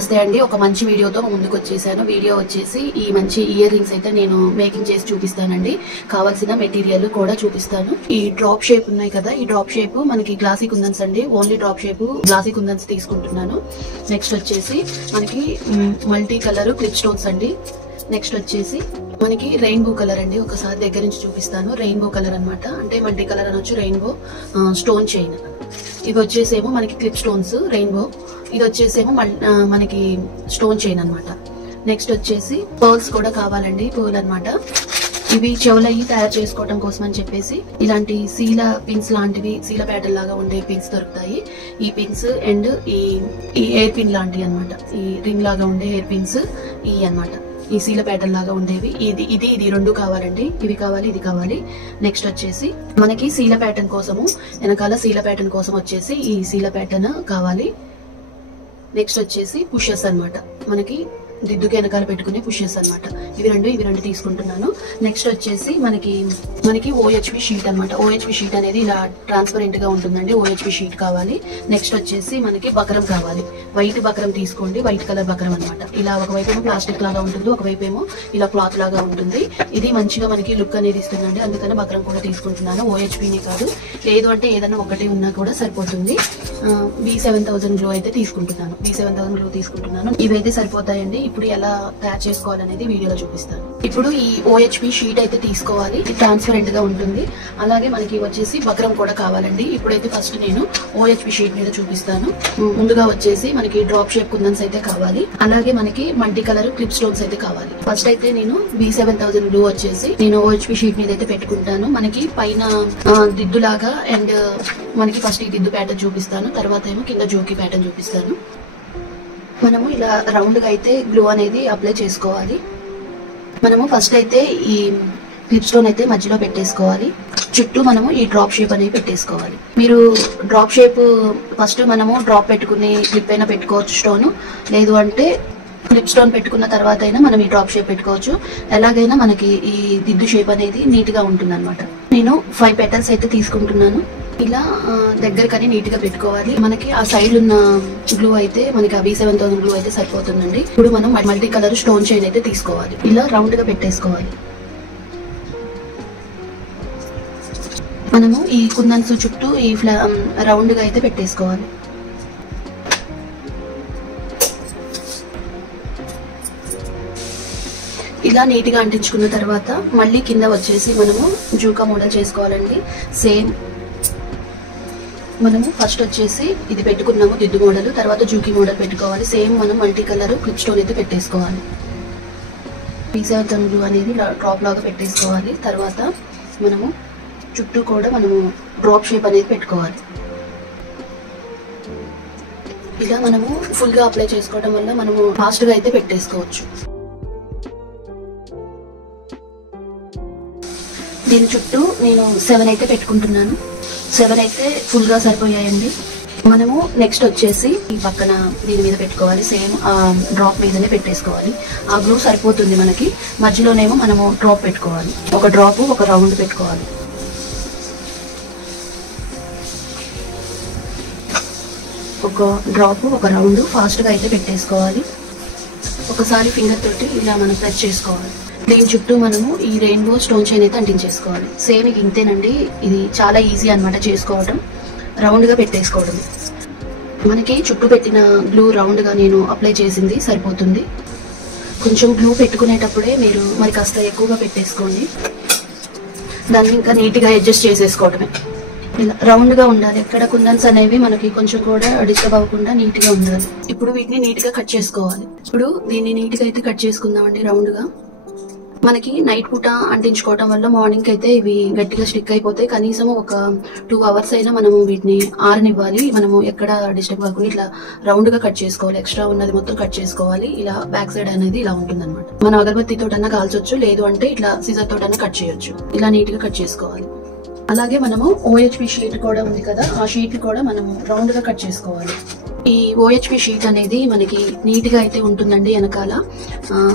నమస్తే అండి. ఒక మంచి వీడియోతో ముందుకు వచ్చేసాను. వీడియో వచ్చేసి ఈ మంచి ఇయర్ రింగ్స్ అయితే నేను మేకింగ్ చేసి చూపిస్తానండి. కావాల్సిన మెటీరియల్ కూడా చూపిస్తాను. ఈ డ్రాప్ షేప్ ఉన్నాయి కదా, ఈ డ్రాప్ షేప్ మనకి గ్లాసీ కుందన్స్ అండి. ఓన్లీ డ్రాప్ షేప్ గ్లాసీ కుందన్స్ తీసుకుంటున్నాను. నెక్స్ట్ వచ్చేసి మనకి మల్టీ కలర్ క్లిప్ స్టోన్స్ అండి. నెక్స్ట్ వచ్చేసి మనకి రెయిన్బో కలర్ అండి. ఒకసారి దగ్గర నుంచి చూపిస్తాను. రెయిన్బో కలర్ అనమాట, అంటే మల్టీ కలర్ అనొచ్చు. Rainbow stone chain. ఇవి వచ్చేసేమో మనకి క్లిప్ స్టోన్స్ రెయిన్బో. ఇది వచ్చేసేమో మనకి స్టోన్ చైన్ అనమాట. నెక్స్ట్ వచ్చేసి పర్ల్స్ కూడా కావాలండి, పర్ల్ అనమాట. ఇవి చెవులయ్యి తయారు చేసుకోవడం కోసం అని చెప్పేసి ఇలాంటి సీల పిన్స్ లాంటివి, సీల ప్యాటర్న్ లాగా ఉండే పిన్స్ దొరుకుతాయి. ఈ పిన్స్ అండ్ ఈ ఎయిర్ పిన్ లాంటివి అనమాట. ఈ రింగ్ లాగా ఉండే ఎయిర్ పిన్స్ ఈ అనమాట. ఈ సీల ప్యాటర్న్ లాగా ఉండేవి. ఇది రెండు కావాలండి. ఇవి కావాలి, ఇది కావాలి. నెక్స్ట్ వచ్చేసి మనకి సీల ప్యాటర్న్ కోసము, వెనకాల సీల ప్యాటర్న్ కోసం వచ్చేసి ఈ సీల ప్యాటర్న్ కావాలి. నెక్స్ట్ వచ్చేసి పుషెస్ అనమాట, మనకి దిద్దుకి వెనకాల పెట్టుకునే పుషెస్ అనమాట. ఇవి రెండు తీసుకుంటున్నాను. నెక్స్ట్ వచ్చేసి మనకి ఓహెచ్పి షీట్ అనమాట. ఓహెచ్పి షీట్ అనేది ఇలా ట్రాన్స్పరెంట్ గా ఉంటుందండి. ఓహెచ్పి షీట్ కావాలి. నెక్స్ట్ వచ్చేసి మనకి బకరం కావాలి. వైట్ బకరం తీసుకోండి, వైట్ కలర్ బకరం అనమాట. ఇలా ఒకవైపు ఏమో ప్లాస్టిక్ లాగా ఉంటుంది, ఒకవైపు ఏమో ఇలా క్లాత్ లాగా ఉంటుంది. ఇది మంచిగా మనకి లుక్ అనేది ఇస్తుందండి, అందుకని బకరం కూడా తీసుకుంటున్నాను. ఓహెచ్పిని కాదు, లేదు అంటే ఏదైనా ఒకటి ఉన్నా కూడా సరిపోతుంది. B7000 గ్లో అయితే తీసుకుంటున్నాను. B7000 గ్లో తీసుకుంటున్నాను. ఇవైతే సరిపోతాయండి. ఇప్పుడు ఎలా తయారు చేసుకోవాలనేది వీడియోలో చూపిస్తాను. ఇప్పుడు ఈ ఓహెచ్పి షీట్ అయితే తీసుకోవాలి, ఇది ట్రాన్స్పరెంట్ గా ఉంటుంది. అలాగే మనకి వచ్చేసి బకరం కూడా కావాలండి. ఇప్పుడైతే ఫస్ట్ నేను ఓహెచ్పి షీట్ మీద చూపిస్తాను. ముందుగా వచ్చేసి మనకి డ్రాప్ షేప్ కుందన్స్ అయితే కావాలి. అలాగే మనకి మల్టీ కలర్ క్లిప్ స్టోన్స్ అయితే కావాలి. ఫస్ట్ అయితే నేను B7000 గ్లూ వచ్చేసి నేను ఓహెచ్పి షీట్ మీద అయితే పెట్టుకుంటాను. మనకి పైన దిద్దులాగా అండ్ మనకి ఫస్ట్ ఈ దిద్దు ప్యాటర్న్ చూపిస్తాను, తర్వాత ఏమో కింద జోకి ప్యాటర్న్ చూపిస్తాను. మనము ఇలా రౌండ్ గా అయితే గ్లూ అనేది అప్లై చేసుకోవాలి. మనము ఫస్ట్ అయితే ఈ క్లిప్ స్టోన్ అయితే మధ్యలో పెట్టేసుకోవాలి. చుట్టూ మనము ఈ డ్రాప్ షేప్ అనేది పెట్టేసుకోవాలి. మీరు డ్రాప్ షేప్ ఫస్ట్ మనము డ్రాప్ పెట్టుకుని క్లిప్ అయినా పెట్టుకోవచ్చు స్టోన్, లేదు అంటే క్లిప్ స్టోన్ పెట్టుకున్న తర్వాత అయినా మనం ఈ డ్రాప్ షేప్ పెట్టుకోవచ్చు. ఎలాగైనా మనకి ఈ దిద్దు షేప్ అనేది నీట్ గా ఉంటుంది అనమాట. నేను 5 పెటల్స్ అయితే తీసుకుంటున్నాను. ఇలా దగ్గరకని నీట్ గా పెట్టుకోవాలి. మనకి ఆ సైడ్ ఉన్న గ్లూ అయితే మనకి ఆ B7000 గ్లూ అయితే సరిపోతుందండి. ఇప్పుడు మనం మల్టీ కలర్ స్టోన్ చైన్ అయితే తీసుకోవాలి. ఇలా రౌండ్ గా పెట్టేసుకోవాలి. మనము ఈ కుందన్స్ చుట్టూ ఈ రౌండ్ గా అయితే పెట్టేసుకోవాలి. ఇలా నీట్ గా అంటించుకున్న తర్వాత మళ్ళీ కింద వచ్చేసి మనము జూకా మోడల్ చేసుకోవాలండి. సేమ్ మనము ఫస్ట్ వచ్చేసి ఇది పెట్టుకున్నాము దిద్దు మోడల్, తర్వాత జూకీ మోడల్ పెట్టుకోవాలి. సేమ్ మనం మల్టీ కలర్ క్లిప్ స్టోన్ అయితే పెట్టేసుకోవాలి. B7000 గ్లూ అనేది డ్రాప్ లాగా పెట్టేసుకోవాలి. తర్వాత మనము చుట్టూ కూడా మనము డ్రాప్ షేప్ అనేది పెట్టుకోవాలి. ఇలా మనము ఫుల్ గా అప్లై చేసుకోవడం వల్ల మనము ఫాస్ట్ గా అయితే పెట్టేసుకోవచ్చు. దీని చుట్టూ నేను 7 అయితే పెట్టుకుంటున్నాను. 7 అయితే ఫుల్ గా సరిపోయాయండి. మనము నెక్స్ట్ వచ్చేసి ఈ పక్కన దీని మీద పెట్టుకోవాలి. సేమ్ డ్రాప్ మీదనే పెట్టేసుకోవాలి. ఆ గ్లూ సరిపోతుంది మనకి. మధ్యలోనేమో మనము డ్రాప్ పెట్టుకోవాలి. ఒక డ్రాప్ ఒక రౌండ్ పెట్టుకోవాలి. ఒక డ్రాప్ ఒక రౌండ్ ఫాస్ట్ గా అయితే పెట్టేసుకోవాలి. ఒకసారి ఫింగర్ తోటి ఇలా మనం ప్రెస్ చేసుకోవాలి. దీని చుట్టూ మనము ఈ రెయిన్బో స్టోన్ చైన్ అయితే అంటించేసుకోవాలి. సేమ్ ఇంతేనండి. ఇది చాలా ఈజీ అనమాట చేసుకోవడం. రౌండ్ గా పెట్టేసుకోవడం. మనకి చుట్టూ పెట్టిన గ్లూ రౌండ్ గా నేను అప్లై చేసింది సరిపోతుంది. కొంచెం గ్లూ పెట్టుకునేటప్పుడే మీరు మరి కాస్త ఎక్కువగా పెట్టేసుకోండి. దాన్ని ఇంకా నీట్ గా అడ్జస్ట్ చేసేసుకోవడమే. ఇలా రౌండ్ గా ఉండాలి. ఎక్కడ కుందన్స్ అనేవి మనకి కొంచెం కూడా డిస్టర్బ్ అవ్వకుండా నీట్ గా ఉండాలి. ఇప్పుడు వీటిని నీట్ గా కట్ చేసుకోవాలి. ఇప్పుడు దీన్ని నీట్ గా అయితే కట్ చేసుకుందామండి రౌండ్ గా. మనకి నైట్ పూట అంటించుకోవడం వల్ల మార్నింగ్ అయితే ఇవి గట్టిగా స్టిక్ అయిపోతాయి. కనీసం ఒక 2 అవర్స్ అయినా మనము వీటిని ఆరనివ్వాలి. మనము ఎక్కడ డిస్టర్బ్ కాకుండా ఇట్లా రౌండ్ గా కట్ చేసుకోవాలి. ఎక్స్ట్రా ఉన్నది మొత్తం కట్ చేసుకోవాలి. ఇలా బ్యాక్ సైడ్ అనేది ఇలా ఉంటుంది అనమాట. మనం అగరబత్తి తోటన్నా కాల్చొచ్చు, లేదు అంటే ఇట్లా సీజర్ తోటన్నా కట్ చేయొచ్చు. ఇలా నీట్ గా కట్ చేసుకోవాలి. అలాగే మనము ఓహెచ్పి షీట్ కూడా ఉంది కదా, ఆ షీట్ కూడా మనము రౌండ్ గా కట్ చేసుకోవాలి. ఈ OHP షీట్ అనేది మనకి నీట్ గా అయితే ఉంటుందండి వెనకాల.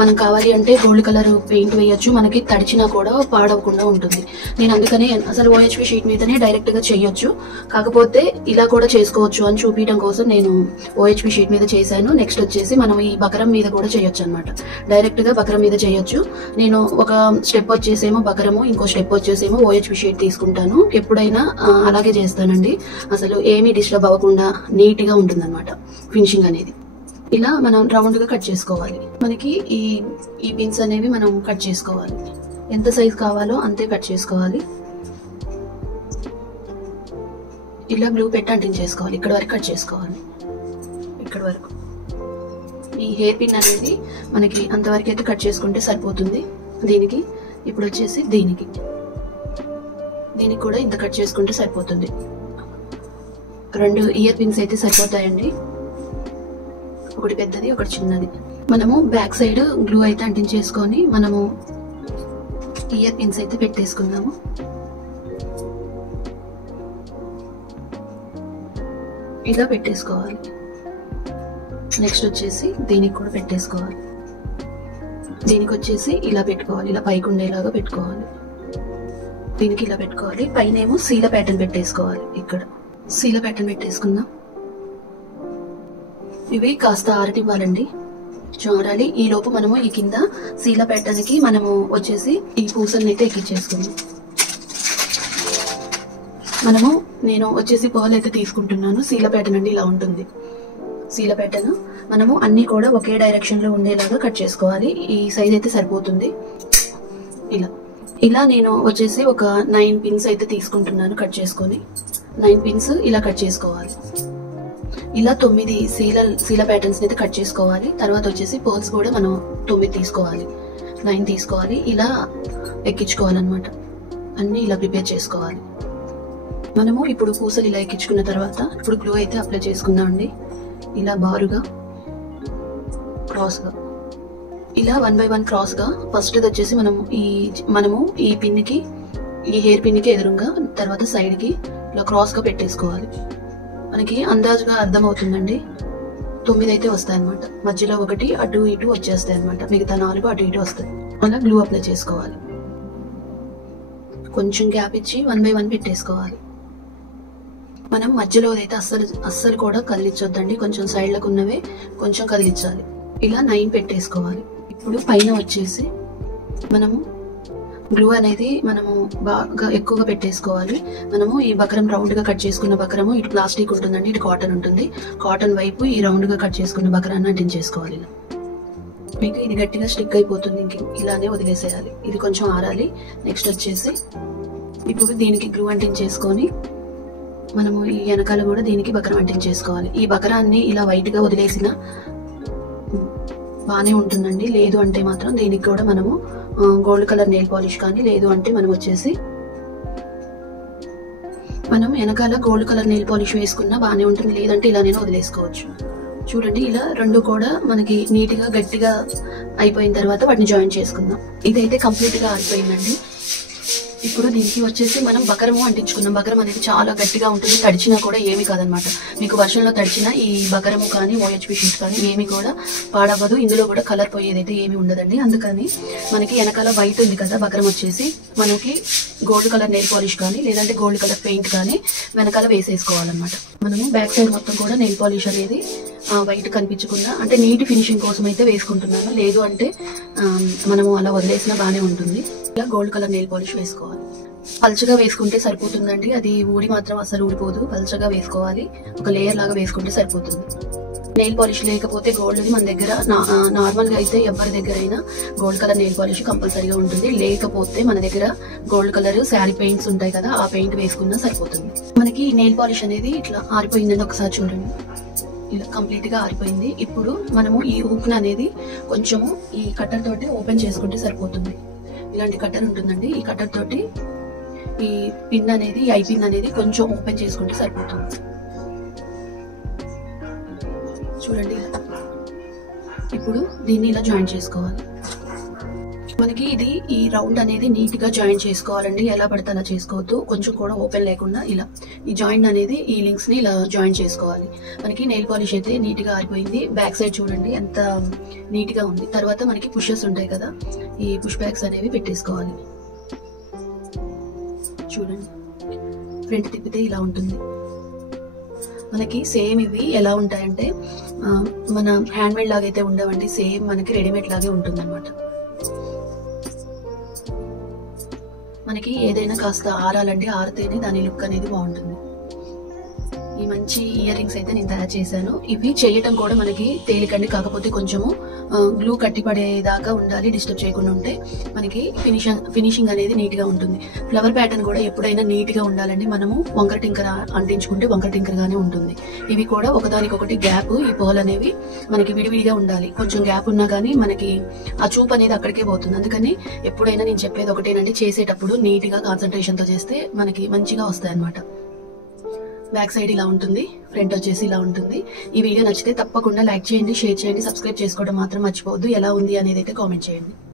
మనం కావాలి అంటే గోల్డ్ కలర్ పెయింట్ వేయొచ్చు, మనకి తడిచినా కూడా పాడవకుండా ఉంటుంది. నేను అందుకనే అసలు OHP షీట్ మీదనే డైరెక్ట్ గా చేయొచ్చు, కాకపోతే ఇలా కూడా చేసుకోవచ్చు అని చూపించడం కోసం నేను OHP షీట్ మీద చేశాను. నెక్స్ట్ వచ్చేసి మనం ఈ బకరం మీద కూడా చేయొచ్చు అనమాట. డైరెక్ట్ గా బకరం మీద చేయొచ్చు. నేను ఒక స్టెప్ వచ్చేసేమో బకరము, ఇంకో స్టెప్ వచ్చేసేమో OHP షీట్ తీసుకుంటాను. ఎప్పుడైనా అలాగే చేస్తానండి. అసలు ఏమీ డిస్టర్బ్ అవ్వకుండా నీట్ గా ఉంటుంది అనమాట ఫినిషింగ్ అనేది. ఇలా మనం రౌండ్ గా కట్ చేసుకోవాలి. మనకి ఈ పిన్స్ అనేవి మనం కట్ చేసుకోవాలి. ఎంత సైజ్ కావాలో అంతే కట్ చేసుకోవాలి. ఇలా గ్లూ పెట్టి అంటించేసుకోవాలి. ఇక్కడ వరకు కట్ చేసుకోవాలి. ఇక్కడ వరకు ఈ హెయిర్ పిన్ అనేది మనకి అంతవరకు అయితే కట్ చేసుకుంటే సరిపోతుంది. దీనికి ఇప్పుడు వచ్చేసి దీనికి కూడా ఇంత కట్ చేసుకుంటే సరిపోతుంది. 2 ఇయర్ పిన్స్ అయితే సరిపోతాయండి. ఒకటి పెద్దది, ఒకటి చిన్నది. మనము బ్యాక్ సైడ్ గ్లూ అయితే అంటించేసుకొని మనము ఇయర్ పిన్స్ అయితే పెట్టేసుకుందాము. ఇలా పెట్టేసుకోవాలి. నెక్స్ట్ వచ్చేసి దీనికి కూడా పెట్టేసుకోవాలి. దీనికి వచ్చేసి ఇలా పెట్టుకోవాలి. ఇలా పైకి ఉండేలాగా పెట్టుకోవాలి. దీనికి ఇలా పెట్టుకోవాలి. పైన ఏమో సీల ప్యాటర్న్ పెట్టేసుకోవాలి. ఇక్కడ సీల ప్యాటర్న్ పెట్టేసుకుందాం. ఇవి కాస్త ఆరటివ్వాలండి, చారాలి. ఈ లోపు మనము ఈ కింద సీల ప్యాటర్న్ కి మనము వచ్చేసి ఈ పూసల్ని అయితే ఎక్కించేసుకుందాం. నేను వచ్చేసి పర్ల్ అయితే తీసుకుంటున్నాను. సీల ప్యాటర్న్ అండి ఇలా ఉంటుంది. సీల ప్యాటర్న్ మనము అన్ని కూడా ఒకే డైరెక్షన్ లో ఉండేలాగా కట్ చేసుకోవాలి. ఈ సైజ్ అయితే సరిపోతుంది. ఇలా నేను వచ్చేసి ఒక 9 పిన్స్ అయితే తీసుకుంటున్నాను. కట్ చేసుకొని 9 పిన్స్ ఇలా కట్ చేసుకోవాలి. ఇలా 9 సీల ప్యాటర్న్స్ అయితే కట్ చేసుకోవాలి. తర్వాత వచ్చేసి పర్ల్స్ కూడా మనం 9 తీసుకోవాలి, 9 తీసుకోవాలి. ఇలా ఎక్కించుకోవాలన్నమాట. అన్ని ఇలా ప్రిపేర్ చేసుకోవాలి. మనము ఇప్పుడు పూసలు ఇలా ఎక్కించుకున్న తర్వాత ఇప్పుడు గ్లూ అయితే అప్లై చేసుకుందాం అండి. ఇలా బారుగా క్రాస్గా ఇలా 1 by 1 క్రాస్ గా ఫస్ట్ వచ్చేసి మనము ఈ పిన్నికి, ఈ హెయిర్ పిన్నికి ఎదురుగా, తర్వాత సైడ్ కి ఇలా క్రాస్ గా పెట్టేసుకోవాలి. మనకి అందాజుగా అర్థమవుతుందండి. 9 అయితే వస్తాయి అనమాట. మధ్యలో ఒకటి అటు ఇటు వచ్చేస్తాయి అనమాట. మిగతా 4 అటు ఇటు వస్తాయి. అలా గ్లూ అప్లై చేసుకోవాలి. కొంచెం గ్యాప్ ఇచ్చి 1 by 1 పెట్టేసుకోవాలి. మనం మధ్యలో అయితే అస్సలు కూడా కదిలించొద్దండి. కొంచెం సైడ్లకు ఉన్నవే కొంచెం కదిలించాలి. ఇలా 9 పెట్టేసుకోవాలి. ఇప్పుడు పైన వచ్చేసి మనము గ్లూ అనేది మనము బాగా ఎక్కువగా పెట్టేసుకోవాలి. మనము ఈ బకరం రౌండ్ గా కట్ చేసుకున్న బకరము ఇటు ప్లాస్టిక్ ఉంటుందండి, ఇటు కాటన్ ఉంటుంది. కాటన్ వైపు ఈ రౌండ్ గా కట్ చేసుకున్న బకరాన్ని అంటించేసుకోవాలి. మీకు ఇది గట్టిగా స్టిక్ అయిపోతుంది. ఇలానే వదిలేసేయాలి. ఇది కొంచెం ఆరాలి. నెక్స్ట్ వచ్చేసి ఇప్పుడు దీనికి గ్లూ అంటించేసుకొని మనము ఈ వెనకాల కూడా దీనికి బకరం అంటించేసుకోవాలి. ఈ బకరాన్ని ఇలా వైట్ గా వదిలేసిన బానే ఉంటుందండి. లేదు అంటే మాత్రం దీనికి కూడా మనము గోల్డ్ కలర్ నెయిల్ పాలిష్ కానీ, లేదు అంటే మనం వచ్చేసి వెనకాల గోల్డ్ కలర్ నెయిల్ పాలిష్ వేసుకున్నా బానే ఉంటుంది. లేదంటే ఇలా నేను వదిలేసుకోవచ్చు. చూడండి, ఇలా 2 కూడా మనకి నీట్ గా గట్టిగా అయిపోయిన తర్వాత వాటిని జాయిన్ చేసుకుందాం. ఇదైతే కంప్లీట్ గా ఆరిపోయిందండి. ఇప్పుడు దీనికి వచ్చేసి మనం బకరము అంటించుకున్నాం. బకరం అనేది చాలా గట్టిగా ఉంటుంది. తడిచినా కూడా ఏమి కాదనమాట. మీకు వర్షంలో తడిచిన ఈ బకరము కానీ, OHP షీట్ కానీ ఏమి కూడా పాడవ్వదు. ఇందులో కూడా కలర్ పోయేదైతే ఏమి ఉండదండి. అందుకని మనకి వెనకాల వైట్ ఉంది కదా, బకరం వచ్చేసి మనకి గోల్డ్ కలర్ నెయిల్ పాలిష్ కానీ, లేదంటే గోల్డ్ కలర్ పెయింట్ కానీ వెనకాల వేసేసుకోవాలన్నమాట. మనము బ్యాక్ సైడ్ మొత్తం కూడా నెయిల్ పాలిష్ అనేది వైట్ కనిపించకుండా, అంటే నీట్ ఫినిషింగ్ కోసం అయితే వేసుకుంటున్నాను. లేదు అంటే మనము అలా వదిలేసినా బాగానే ఉంటుంది. ఇలా గోల్డ్ కలర్ నెయిల్ పాలిష్ వేసుకోవాలి. పల్చగా వేసుకుంటే సరిపోతుందండి. అది ఊడి మాత్రం అసలు ఊడిపోదు. పల్చగా వేసుకోవాలి. ఒక లేయర్ లాగా వేసుకుంటే సరిపోతుంది. నెయిల్ పాలిష్ లేకపోతే గోల్డ్ మన దగ్గర నార్మల్ గా అయితే ఎవరి దగ్గర అయినా గోల్డ్ కలర్ నెయిల్ పాలిష్ కంపల్సరీగా ఉంటుంది. లేకపోతే మన దగ్గర గోల్డ్ కలర్ శారీ పెయింట్స్ ఉంటాయి కదా, ఆ పెయింట్ వేసుకున్నా సరిపోతుంది. మనకి నెయిల్ పాలిష్ అనేది ఇట్లా ఆరిపోయిందని ఒకసారి చూడండి. ఇలా కంప్లీట్ గా ఆరిపోయింది. ఇప్పుడు మనము ఈ హుక్ అనేది కొంచెము ఈ కట్టర్ తోటి ఓపెన్ చేసుకుంటే సరిపోతుంది. ఇలాంటి కట్టర్ ఉంటుందండి. ఈ కట్టర్ తోటి ఈ పిన్ అనేది, ఈ ఐ పిన్ అనేది కొంచెం ఓపెన్ చేసుకుంటే సరిపోతుంది. చూడండి, ఇప్పుడు దీన్ని ఇలా జాయిన్ చేసుకోవాలి. మనకి ఇది ఈ రౌండ్ అనేది నీట్ గా జాయిన్ చేసుకోవాలండి. ఎలా పడితే అలా చేసుకోవద్దు, కొంచెం కూడా ఓపెన్ లేకుండా ఇలా ఈ జాయింట్ అనేది ఈ లింక్స్ ని ఇలా జాయిన్ చేసుకోవాలి. మనకి నెయిల్ పాలిష్ అయితే నీట్ గా ఆరిపోయింది. బ్యాక్ సైడ్ చూడండి ఎంత నీట్ గా ఉంది. తర్వాత మనకి పుషెస్ ఉంటాయి కదా, ఈ పుష్ బ్యాగ్స్ అనేవి పెట్టేసుకోవాలి. చూడండి ఫ్రంట్ తిప్పితే ఇలా ఉంటుంది. మనకి సేమ్ ఇవి ఎలా ఉంటాయంటే మన హ్యాండ్ మేడ్ లాగైతే ఉండవండి, సేమ్ మనకి రెడీమేడ్ లాగే ఉంటుంది అనమాట. మనకి ఏదైనా కాస్త ఆరాలండి, ఆరితేనే దాని లుక్ అనేది బాగుంటుంది. ఈ మంచి ఇయర్ రింగ్స్ అయితే నేను తయారు చేశాను. ఇవి చేయటం కూడా మనకి తేలికండి, కాకపోతే కొంచెము గ్లూ కట్టిపడేదాకా ఉండాలి, డిస్టర్బ్ చేయకుండా ఉంటే మనకి ఫినిషింగ్ అనేది నీట్ గా ఉంటుంది. ఫ్లవర్ ప్యాటర్న్ కూడా ఎప్పుడైనా నీట్ గా ఉండాలండి. మనము వంకర టింకర అంటించుకుంటే వంకర టింకర్ గానే ఉంటుంది. ఇవి కూడా ఒకదానికొకటి గ్యాప్, ఈ పోల్ అనేవి మనకి విడివిడిగా ఉండాలి. కొంచెం గ్యాప్ ఉన్నా కానీ మనకి ఆ చూపు అనేది అక్కడికే పోతుంది. అందుకని ఎప్పుడైనా నేను చెప్పేది ఒకటేనండి, చేసేటప్పుడు నీట్ గా కాన్సన్ట్రేషన్ తో చేస్తే మనకి మంచిగా వస్తాయి అన్నమాట. బ్యాక్ సైడ్ ఇలా ఉంటుంది, ఫ్రంట్ వచ్చేసి ఇలా ఉంటుంది. ఈ వీడియో నచ్చితే తప్పకుండా లైక్ చేయండి, షేర్ చేయండి, సబ్స్క్రైబ్ చేసుకోవడం మాత్రం మర్చిపోవద్దు. ఎలా ఉంది అనేది అయితే కామెంట్ చేయండి.